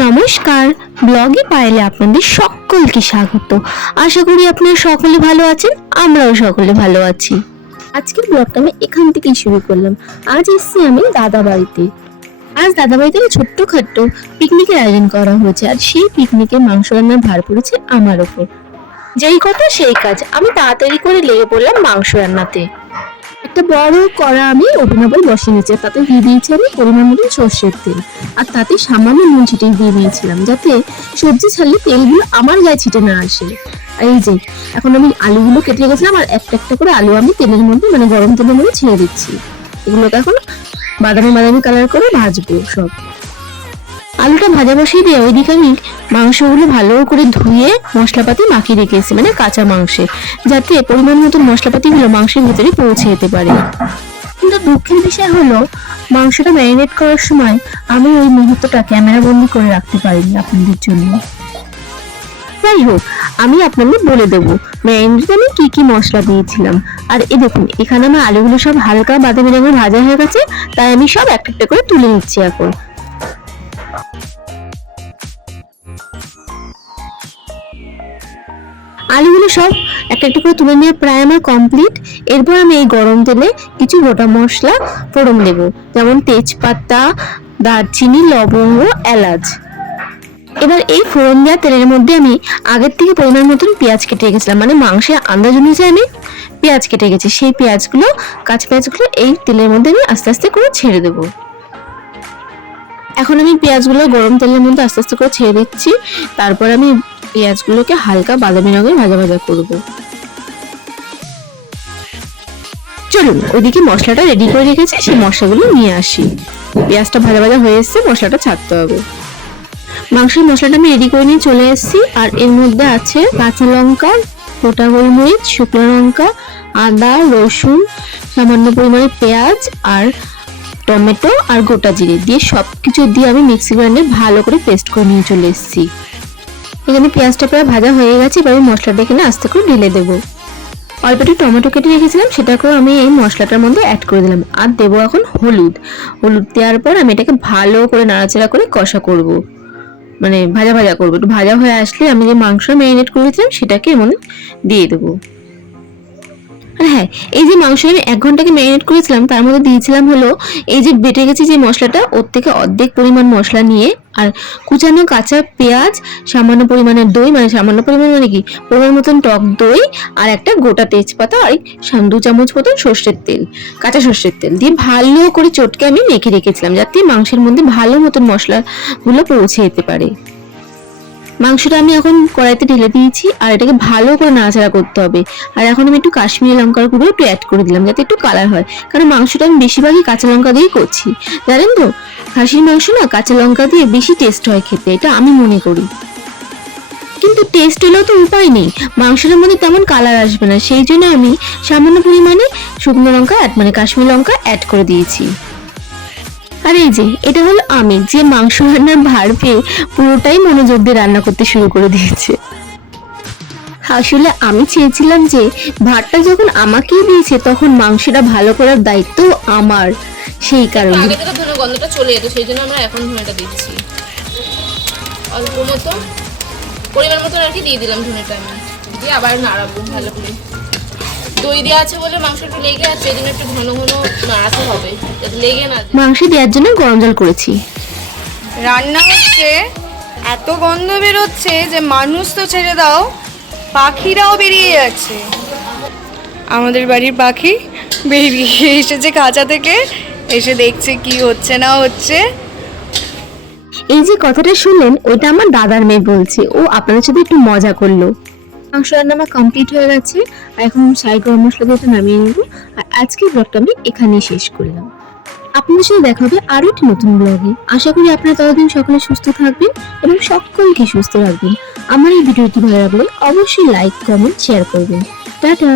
নমস্কার। ব্লগে পাইলে আপনাদের সকলকে স্বাগত। আশা করি আপনারা সকলে ভালো আছেন, আমরাও সকলে ভালো আছি। আজকের ব্লগটা আমি এখান থেকেই শুরু করলাম। আজ এসেছি আমি দাদা বাড়িতে। আজ দাদা বাড়িতে একটা ছোট্টখাট্ট পিকনিকের আয়োজন করা হয়েছে, আর সেই পিকনিকে মাংস রান্নার ভার পড়েছে আমার ওপর যেই কথা সেই কাজ। আমি তাড়াতাড়ি করে লেগে পড়লাম মাংস রান্নাতে। একটা বড় কড়া আমি অভিনবল বসিয়ে নিয়েছি তাতে দিয়ে দিয়েছি আমি পরিমাণ মতো সর্ষের তেল। আর তাতে সামান্য নুন ছিটিয়ে দিয়ে দিয়েছিলাম যাতে সবজি ছাড়লে তেলগুলো আমার গায়ে ছিটে না আসে। এই যে, এখন আমি আলুগুলো কেটে রেখেছিলাম আর একটা একটা করে আলু আমি তেলের মধ্যে মানে গরম তেলের মধ্যে ছেড়ে দিচ্ছি। এগুলোকে এখন বাদামি বাদামি কালার করে ভাজবো সব। আলুটা ভাজা বসিয়ে দিয়ে ওইদিকে আমি মাংসগুলো ভালো করে ধুয়ে মশলাপাতি মাখিয়ে রেখেছি মানে কাঁচা মাংসে যাতে পরিমাণ মতো মশলাপাতিগুলো মাংসের ভিতরে পৌঁছে যেতে পারে। কিন্তু দুঃখের বিষয় হলো, মাংসটা ম্যারিনেট করার সময় আমি ওই মুহূর্তটা ক্যামেরা বন্দি করে রাখতে পারিনি আপনাদের জন্য। যাই হোক, আমি আপনাদের বলে দেবো, ম্যারিনেটে আমি কি কি মশলা দিয়েছিলাম। আর এ দেখুন, এখানে আমার আলুগুলো সব হালকা বাদামি রঙের ভাজা হয়ে গেছে, তাই আমি সব একটা করে তুলে নিচ্ছি এখন। আলুগুলো সব একটা একটা করে তুলে নিয়ে প্রায় আমার কমপ্লিট এরপর আমি এই গরম তেলে কিছু গোটা মশলা, ফোড়ন দেব। যেমন তেজপাতা, দারচিনি, লবঙ্গ, এলাচ। এবার এই ফোড়ন দেওয়া তেলের মধ্যে আমি আগের থেকে পরিমাণ মতন পেঁয়াজ কেটে রেখেছিলাম। মানে মাংসের আন্দাজ অনুযায়ী আমি পেঁয়াজ কেটে গেছি সেই পেঁয়াজগুলো, কাঁচা পেঁয়াজগুলো এই তেলের মধ্যে আমি আস্তে আস্তে করে ছেড়ে দেবো। এখন আমি পেঁয়াজগুলো গরম তেলের মধ্যে আস্তে আস্তে করে ছেড়ে দিচ্ছি। তারপর আমি পেঁয়াজগুলোকে হালকা বাদামি রঙের ভাজা ভাজা করব। চলুন, ওইদিকে মশলাটা রেডি করে রেখেছি, সেই মশলাগুলো নিয়ে আসি। পেঁয়াজটা ভাজা ভাজা হয়ে এসছে, মশলাটা ছাড়তে হবে। মাংসের মশলাটা আমি রেডি করে নিয়ে চলে এসেছি, আর এর মধ্যে আছে কাঁচা লঙ্কা, গোটা গোলমরিচ, শুকনো লঙ্কা, আদা, রসুন, সামান্য পরিমাণে পেঁয়াজ আর টমেটো আর গোটা জিরে দিয়ে সব কিছু দিয়ে আমি মিক্সি গ্রাইন্ডে ভালো করে পেস্ট করে নিয়ে চলে এসেছি। এখানে পেঁয়াজটা প্রায় ভাজা হয়ে গেছে, এবার আমি মশলাটা এখানে আস্তে করে ঢেলে দেবো। অল্প একটু টমেটো কেটে রেখেছিলাম, সেটাকেও আমি এই মশলাটার মধ্যে অ্যাড করে দিলাম। আর দেবো এখন হলুদ। হলুদ দেওয়ার পর আমি এটাকে ভালো করে নাড়াচাড়া করে কষা করব। মানে ভাজা ভাজা করব। একটু ভাজা হয়ে আসলে আমি যে মাংস ম্যারিনেট করেছিলাম, সেটাকে এমন দিয়ে দেবো। হ্যাঁ এই যে মাংস আমি এক ঘন্টাকে ম্যারিনেট করেছিলাম, তার মধ্যে দিয়েছিলাম হলো এই যে বেটে গেছে যে মশলাটা, ওর থেকে অর্ধেক পরিমাণ মশলা নিয়ে, আর কুচানো কাঁচা পেঁয়াজ, সামান্য পরিমাণের দই মানে সামান্য পরিমাণ মানে কি পরিমাণ মতন টক দই, আর একটা গোটা তেজপাতা, আর দু চামচ মতন সর্ষের তেল, কাঁচা সর্ষের তেল দিয়ে ভালো করে চটকে আমি মেখে রেখেছিলাম, যাতে মাংসের মধ্যে ভালো মতন মশলাগুলো পৌঁছে যেতে পারে। মাংসটা আমি এখন কড়াইতে ঢেলে দিয়েছি, আর এটাকে ভালো করে নাড়াচাড়া করতে হবে। আর এখন আমি একটু কাশ্মীরি লঙ্কার গুঁড়ো একটু অ্যাড করে দিলাম, যাতে একটু কালার হয়। কারণ মাংসটা আমি বেশিরভাগই কাঁচা লঙ্কা দিয়েই করছি। জানেন তো, খাসির মাংস না কাঁচা লঙ্কা দিয়ে বেশি টেস্ট হয় খেতে, এটা আমি মনে করি। কিন্তু টেস্ট হলেও তো উপায় নেই, মাংসের মধ্যে তেমন কালার আসবে না। সেই জন্য আমি সামান্য পরিমাণে শুকনো লঙ্কা অ্যাড মানে কাশ্মীরি লঙ্কা অ্যাড করে দিয়েছি। আর এই যে, এটা হলো আমি যে মাংস রান্নার ভার পেয়ে পুরোটাই মনোযোগ দিয়ে রান্না করতে শুরু করে দিয়েছে। আসলে আমি চেয়েছিলাম যে, ভাতটা যখন আমাকেই দিয়েছে তখন মাংসটা ভালো করার দায়িত্ব আমার। সেই কারণে। আগে থেকে ধনে গন্ধটা চলে যেত, সেই জন্য আমরা এখন ধনেটা দিচ্ছি। অল্প মতো, পরিমাণ মতো আর কি দিয়ে দিলাম ধনেটা আমি। দিয়ে আবার নাড়াবো ভালো করে। দই দেওয়া আছে বলে মাংস একটু লেগে আছে এই জন্য একটু ঘন ঘন নাড়াতে হবে লেগে না মাংস দেওয়ার জন্য গরম জল করেছি। রান্না হচ্ছে এত গন্ধ বেরোচ্ছে যে মানুষ তো ছেড়ে দাও পাখিরাও বেরিয়ে যাচ্ছে। আমাদের বাড়ির পাখি বেরিয়ে এসেছে খাঁচা থেকে এসে দেখছে কি হচ্ছে না হচ্ছে। এই যে কথাটা শুনলেন ওটা আমার দাদার মেয়ে বলছে ও আপনাদের সাথে একটু মজা করল। মাংস রান্না আমার কমপ্লিট হয়ে গেছে। আর এখন সাই গরম মশলা দিয়ে নামিয়ে নেব। আর আজকের ব্লগটা আমি এখানেই শেষ করলাম। আপনাদের সাথে দেখা হবে আরও একটি নতুন ব্লগে আশা করি আপনারা ততদিন সকলে সুস্থ থাকবেন এবং সকলকে সুস্থ রাখবেন। আমার এই ভিডিওটি ভালো লাগলে অবশ্যই লাইক কমেন্ট শেয়ার করবেন। টাটা!